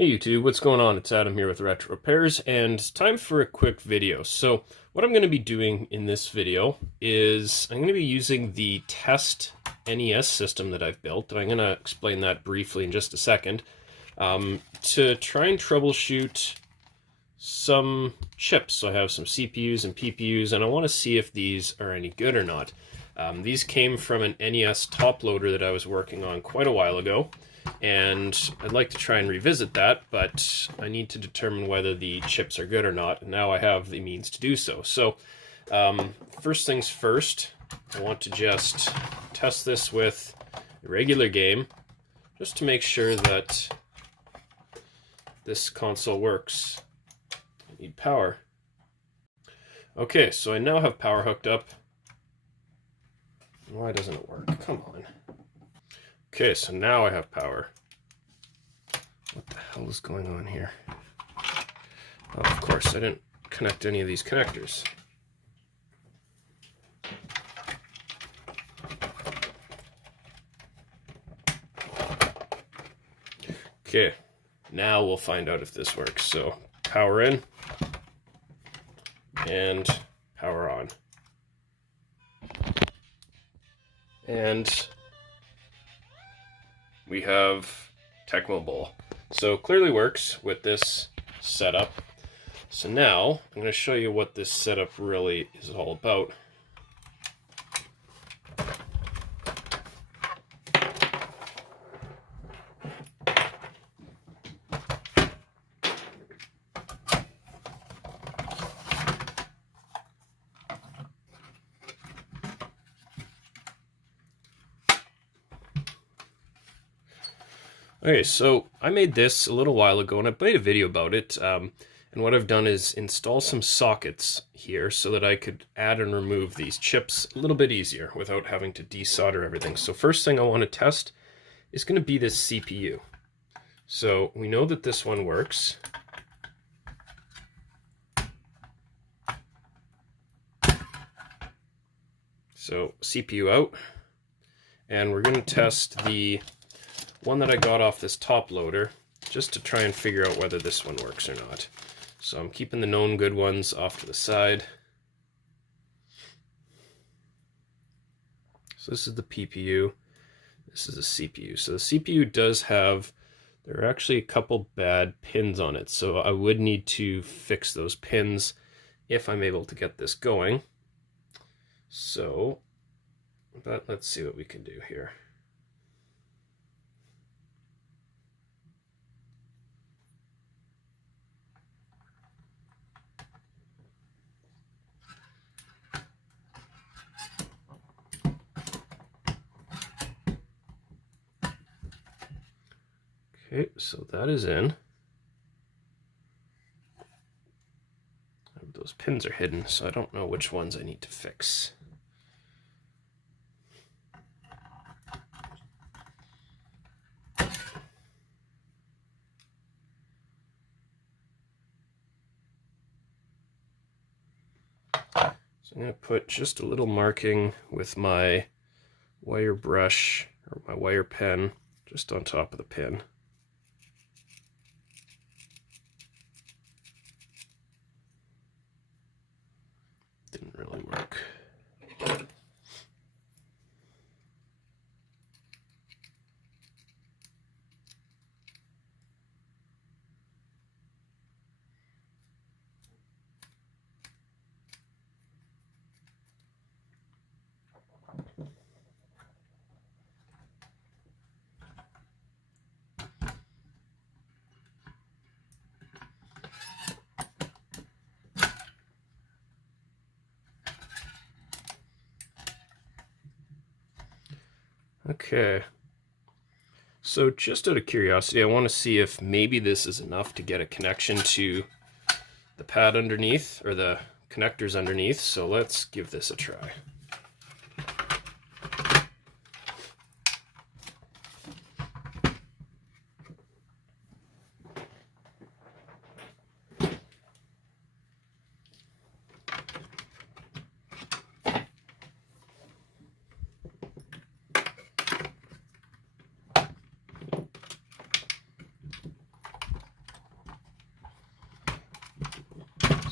Hey YouTube, what's going on? It's Adam here with Retro Repairs, and it's time for a quick video. So what I'm going to be doing in this video is I'm going to be using the test NES system that I've built, and I'm going to explain that briefly in just a second, to try and troubleshoot some chips. So I have some CPUs and PPUs, and I want to see if these are any good or not. These came from an NES Toploader that I was working on quite a while ago, and I'd like to try and revisit that, but I need to determine whether the chips are good or not, and now I have the means to do so. So first things first, I want to just test this with a regular game, just to make sure that this console works. I need power. Okay, so I now have power hooked up. Why doesn't it work? Come on. Okay, so now I have power. What the hell is going on here? Oh, of course, I didn't connect any of these connectors. Okay, now we'll find out if this works. So, power in and power on. And we have Tecmo Bowl. So clearly works with this setup. So now I'm going to show you what this setup really is all about. Okay, so I made this a little while ago, and I made a video about it, and what I've done is install some sockets here so that I could add and remove these chips a little bit easier without having to desolder everything. So first thing I want to test is going to be this CPU. So we know that this one works. So CPU out, and we're going to test the one that I got off this top loader, just to try and figure out whether this one works or not. So I'm keeping the known good ones off to the side. So this is the PPU, this is the CPU. So the CPU does have, there are actually a couple bad pins on it, so I would need to fix those pins if I'm able to get this going. So, but let's see what we can do here. Okay, so that is in. Those pins are hidden, so I don't know which ones I need to fix. So I'm going to put just a little marking with my wire brush, or my wire pen, just on top of the pin. Didn't really work. Okay, so just out of curiosity, I want to see if maybe this is enough to get a connection to the pad underneath, or the connectors underneath, so let's give this a try.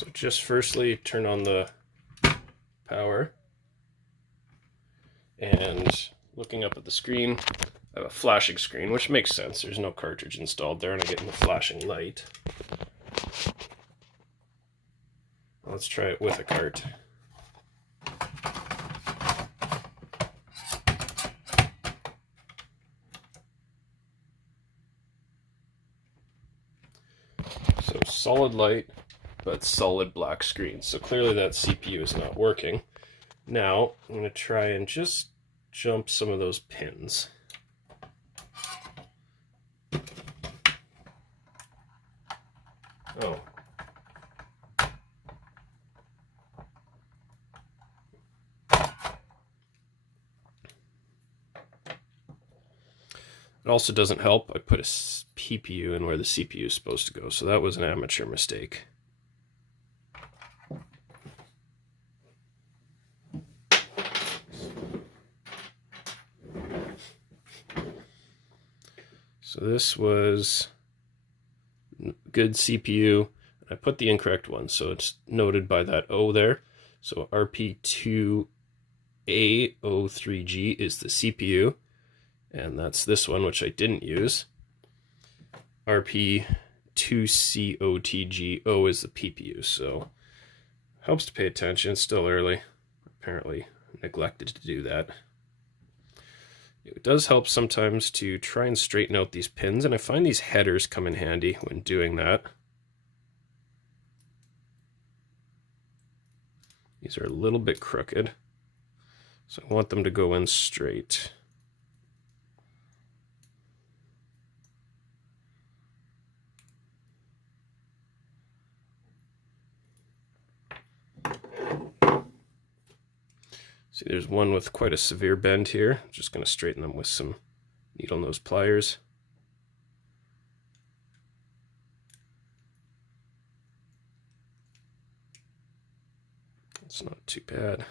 So just firstly turn on the power, and looking up at the screen, I have a flashing screen, which makes sense. There's no cartridge installed there, and I get the flashing light. Let's try it with a cart. So solid light, but solid black screen. So clearly that CPU is not working. Now I'm going to try and just jump some of those pins. Oh. It also doesn't help, I put a PPU in where the CPU is supposed to go, so that was an amateur mistake. So this was good CPU. I put the incorrect one, so it's noted by that O there. So RP2A03G is the CPU, and that's this one, which I didn't use. RP2COTGO is the PPU, so helps to pay attention. It's still early. Apparently neglected to do that. It does help sometimes to try and straighten out these pins, and I find these headers come in handy when doing that. These are a little bit crooked, so I want them to go in straight. See, there's one with quite a severe bend here. I'm just going to straighten them with some needle nose pliers. It's not too bad.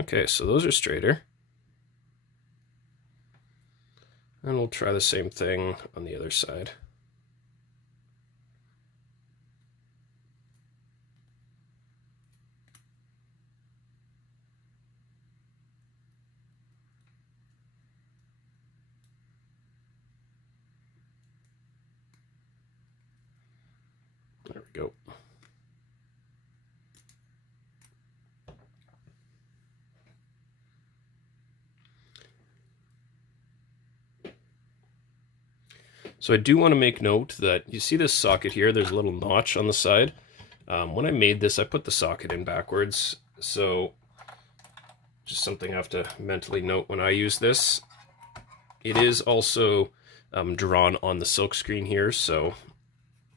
Okay, so those are straighter. And we'll try the same thing on the other side. There we go. So I do want to make note that you see this socket here, there's a little notch on the side. When I made this, I put the socket in backwards, so just something I have to mentally note when I use this. It is also drawn on the silk screen here, so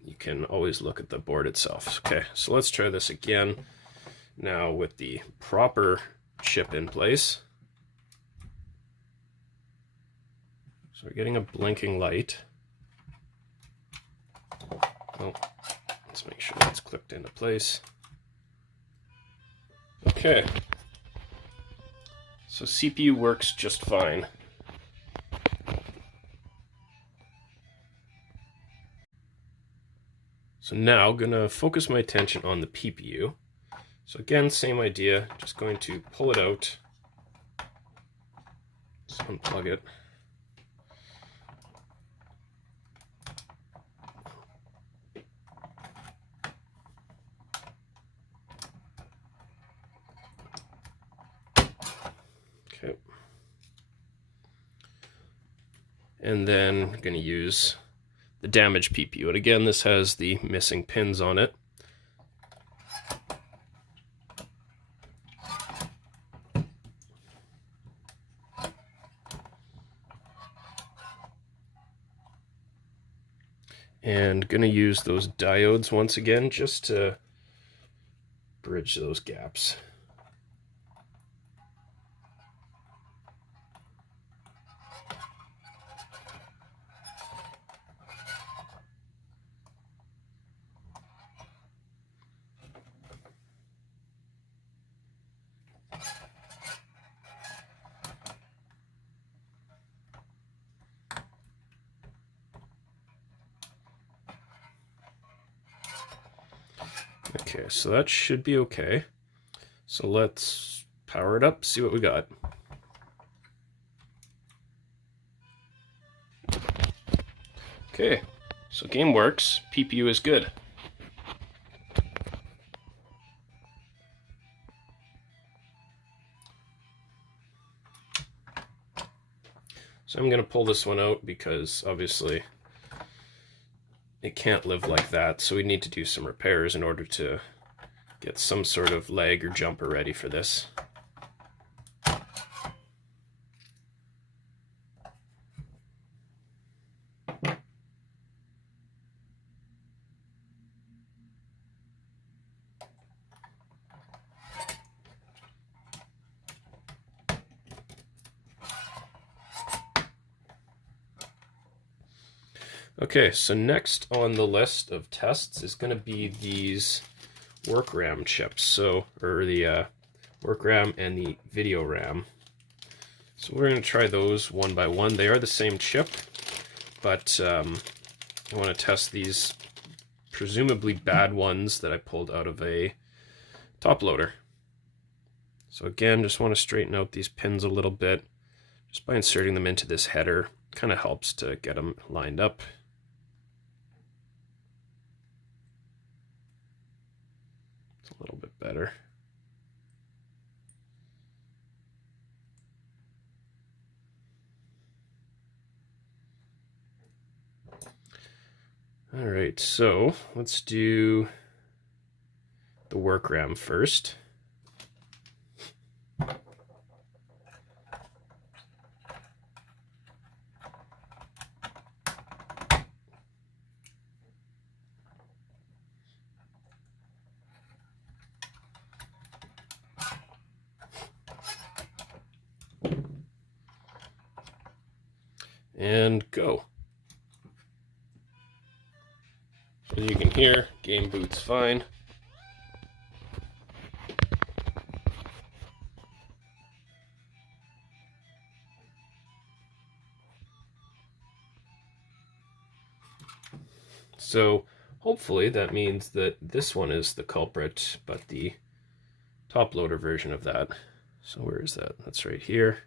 you can always look at the board itself. Okay, so let's try this again now with the proper chip in place. So we're getting a blinking light. Oh, let's make sure that's clicked into place. Okay, so CPU works just fine. So now I'm gonna focus my attention on the PPU. So again, same idea, just going to pull it out, just unplug it. Okay. And then I'm going to use the damaged PPU. And again, this has the missing pins on it. And gonna use those diodes once again just to bridge those gaps. Okay, so that should be okay. So let's power it up, see what we got. Okay, so game works, PPU is good. So I'm going to pull this one out because obviously it can't live like that, so we need to do some repairs in order to get some sort of leg or jumper ready for this. Okay, so next on the list of tests is going to be these work RAM chips, or the work RAM and the video RAM. So we're going to try those one by one. They are the same chip, but I want to test these presumably bad ones that I pulled out of a top loader. So again, just want to straighten out these pins a little bit. Just by inserting them into this header, kind of helps to get them lined up. It's a little bit better. All right, so let's do the work RAM first. And go. As you can hear, game boots fine. So hopefully that means that this one is the culprit, but the top loader version of that. So where is that? That's right here.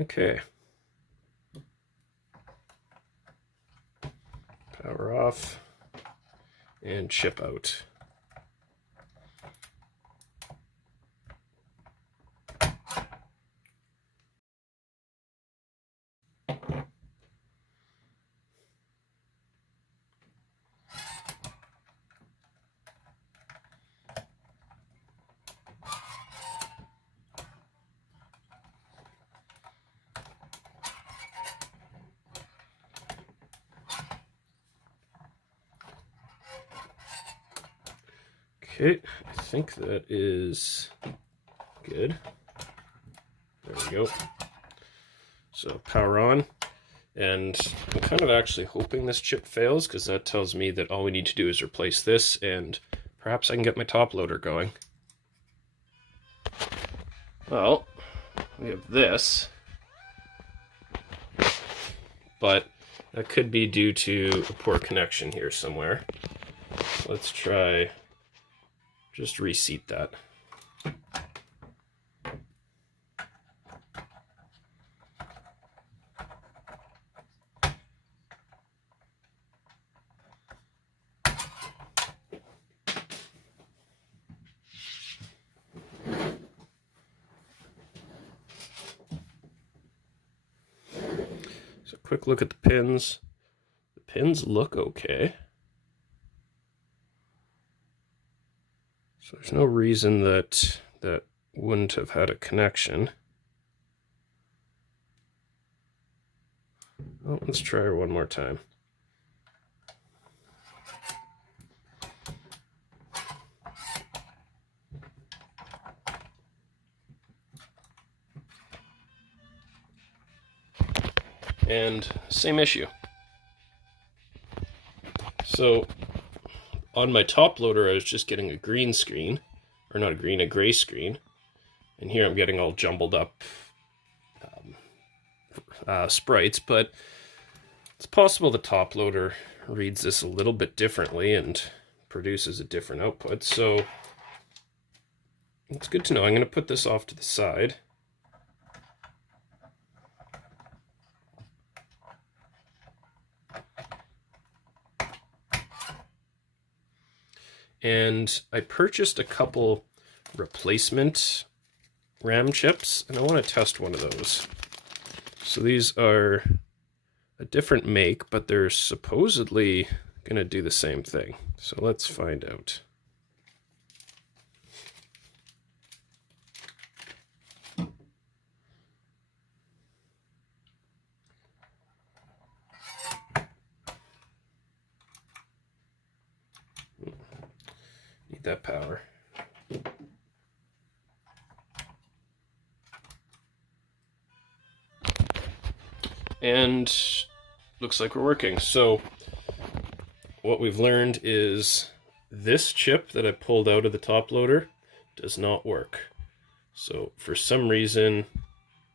Okay. Power off and chip out. Okay, I think that is good. There we go. So power on, and I'm kind of actually hoping this chip fails because that tells me that all we need to do is replace this and perhaps I can get my top loader going. Well, we have this, but that could be due to a poor connection here somewhere. Let's try just reseat that. So quick look at the pins. The pins look okay. So there's no reason that that wouldn't have had a connection. Oh, let's try her one more time. And same issue. So on my top loader, I was just getting a green screen, or not a green, a gray screen. And here I'm getting all jumbled up sprites, but it's possible the top loader reads this a little bit differently and produces a different output. So it's good to know. I'm going to put this off to the side. And I purchased a couple replacement RAM chips, and I want to test one of those. So these are a different make, but they're supposedly going to do the same thing. So let's find out. Need that power. And looks like we're working. So what we've learned is this chip that I pulled out of the top loader does not work. So for some reason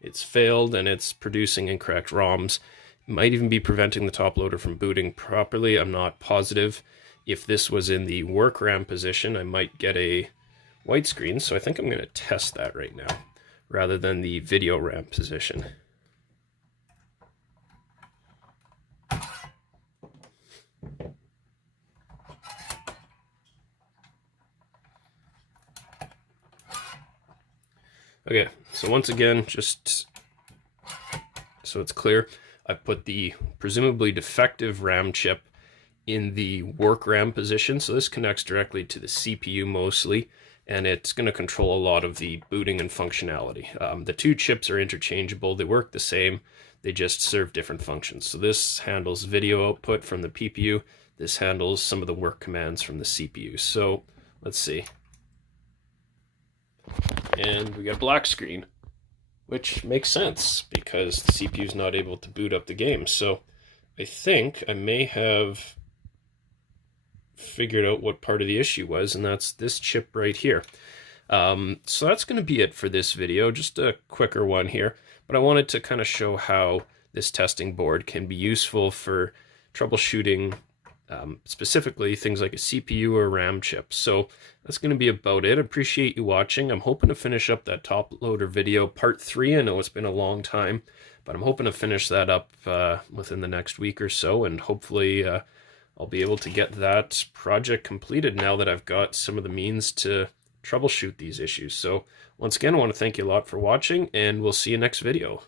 it's failed and it's producing incorrect ROMs. It might even be preventing the top loader from booting properly. I'm not positive. If this was in the work RAM position, I might get a white screen. So I think I'm going to test that right now rather than the video RAM position. Okay, so once again, just so it's clear, I've put the presumably defective RAM chip in the work RAM position. So this connects directly to the CPU mostly, and it's going to control a lot of the booting and functionality. The two chips are interchangeable. They work the same. They just serve different functions. So this handles video output from the PPU. This handles some of the work commands from the CPU. So let's see. And we got a black screen, which makes sense because the CPU is not able to boot up the game. So I think I may have figured out what part of the issue was, and that's this chip right here. So that's going to be it for this video, just a quicker one here. But I wanted to kind of show how this testing board can be useful for troubleshooting specifically things like a CPU or RAM chip. So that's going to be about it. I appreciate you watching. I'm hoping to finish up that top loader video part 3. I know it's been a long time, but I'm hoping to finish that up within the next week or so, and hopefully I'll be able to get that project completed now that I've got some of the means to troubleshoot these issues. So once again, I want to thank you a lot for watching, and we'll see you next video.